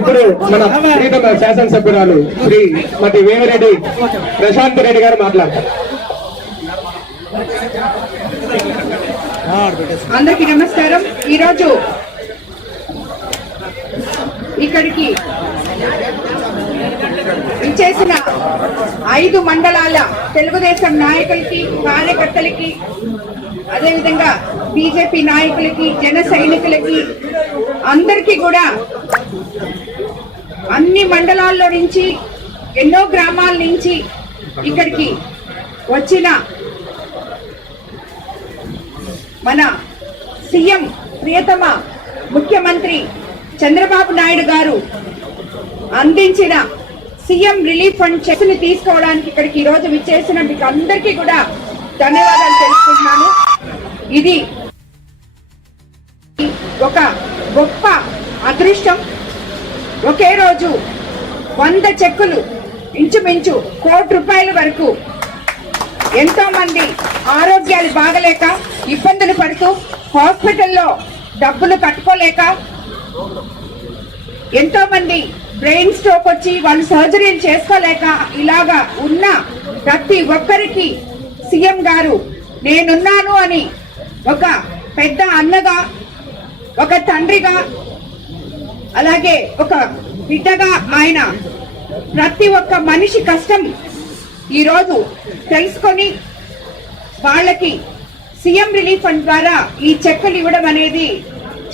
ఇప్పుడు మన ప్రీతమ శాసనసభ్యురాలు శ్రీ మతి వేమిరెడ్డి ప్రశాంత్ రెడ్డి గారు మాట్లాడతారు. అందరికీ నమస్కారం. ఈరోజు ఇక్కడికి ఇచ్చేసిన ఐదు మండలాల తెలుగుదేశం నాయకులకి కార్యకర్తలకి అదేవిధంగా బీజేపీ నాయకులకి జన సైనికులకి అందరికీ కూడా అన్ని మండలాల్లో నుంచి ఎన్నో గ్రామాల నుంచి ఇక్కడికి వచ్చిన మన సీఎం ప్రియతమ ముఖ్యమంత్రి చంద్రబాబు నాయుడు గారు అందించిన సీఎం రిలీఫ్ ఫండ్ చెక్ని తీసుకోవడానికి ఇక్కడికి ఈ రోజు విచ్చేసిన మీకు అందరికీ కూడా ధన్యవాదాలు తెలుసుకుంటున్నాను ఇది ఒక గొప్ప అదృష్టం. ఒకే రోజు వంద చెక్కులు ఇంచుమించు కోటి రూపాయల వరకు ఎంతో మంది ఆరోగ్యాలు బాగలేక ఇబ్బందులు పడుతూ హాస్పిటల్లో డబ్బులు కట్టుకోలేక ఎంతో మంది బ్రెయిన్ స్ట్రోక్ వచ్చి వాళ్ళు సర్జరీలు చేసుకోలేక ఇలాగా ఉన్న ప్రతి ఒక్కరికి సీఎం గారు నేనున్నాను అని ఒక పెద్ద అన్నగా ఒక తండ్రిగా అలాగే ఒక బిడ్డగా ఆయన ప్రతి ఒక్క మనిషి కష్టం ఈరోజు తెలుసుకొని వాళ్ళకి సీఎం రిలీఫ్ ఫండ్ ద్వారా ఈ చెక్కులు ఇవ్వడం అనేది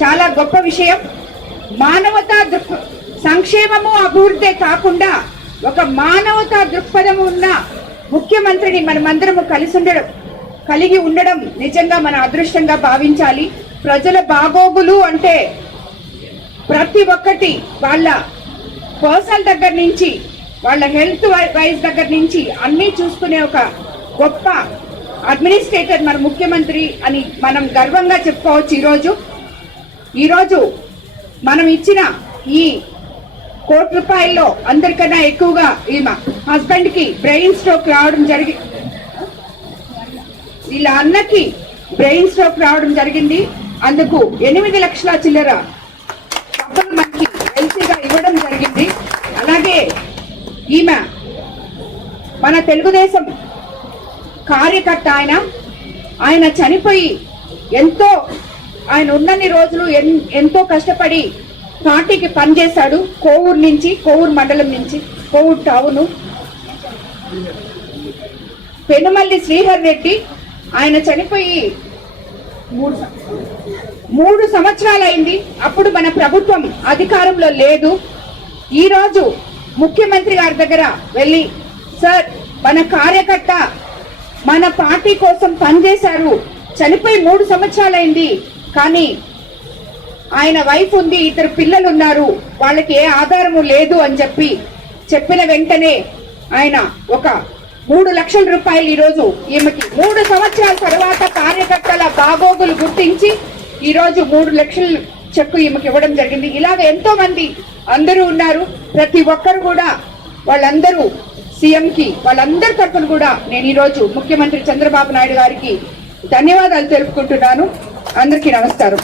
చాలా గొప్ప విషయం. మానవతా దృక్ సంక్షేమము అభివృద్ధి కాకుండా ఒక మానవతా దృక్పథం ఉన్న ముఖ్యమంత్రిని మనమందరము కలిసి ఉండడం కలిగి ఉండడం నిజంగా మన అదృష్టంగా భావించాలి. ప్రజల బాగోగులు అంటే ప్రతి ఒక్కటి వాళ్ళ పర్సనల్ దగ్గర నుంచి వాళ్ళ హెల్త్ వైజ్ దగ్గర నుంచి అన్నీ చూసుకునే ఒక గొప్ప అడ్మినిస్ట్రేటర్ మన ముఖ్యమంత్రి అని మనం గర్వంగా చెప్పుకోవచ్చు ఈరోజు. ఈరోజు మనం ఇచ్చిన ఈ కోటి రూపాయల్లో అందరికన్నా ఎక్కువగా ఈమె హస్బెండ్కి బ్రెయిన్ స్ట్రోక్ రావడం జరిగి వీళ్ళ అన్నకి బ్రెయిన్ స్ట్రోక్ రావడం జరిగింది. అందుకు ఎనిమిది లక్షల చిల్లర డబ్బులు మనకి ఎల్సీగా ఇవ్వడం జరిగింది. అలాగే ఈమె మన తెలుగుదేశం కార్యకర్త ఆయన. ఆయన చనిపోయి ఎంతో ఆయన ఉన్నన్ని రోజులు ఎన్- ఎంతో కష్టపడి పార్టీకి పనిచేశాడు కోవూరు నుంచి కోవూరు మండలం నుంచి కోవూరు టౌను. పెనుమల్లి శ్రీహర్ రెడ్డి ఆయన చనిపోయి మూడు మూడు మూడు సంవత్సరాలైంది. అప్పుడు మన ప్రభుత్వం అధికారంలో లేదు. ఈ రోజు ముఖ్యమంత్రి గారి దగ్గర వెళ్ళి సార్ మన కార్యకర్త మన పార్టీ కోసం పనిచేశారు. చనిపోయి మూడు సంవత్సరాలైంది. కానీ ఆయన వైఫ్ ఉంది ఇద్దరు పిల్లలు ఉన్నారు వాళ్ళకి ఏ ఆధారము లేదు అని చెప్పి చెప్పిన వెంటనే ఆయన ఒక మూడు లక్షల రూపాయలు ఈరోజు ఈమెకి మూడు సంవత్సరాల తర్వాత కార్యకర్తల బాగోగులు గుర్తించి ఈరోజు మూడు లక్షలు చెక్కు ఈమెకి ఇవ్వడం జరిగింది. ఇలాగ ఎంతో మంది అందరూ ఉన్నారు. ప్రతి ఒక్కరు కూడా వాళ్ళందరూ సీఎంకి వాళ్ళందరి తరఫున కూడా నేను ఈరోజు ముఖ్యమంత్రి చంద్రబాబు నాయుడు గారికి ధన్యవాదాలు తెలుపుకుంటున్నాను. అందరికీ నమస్కారం.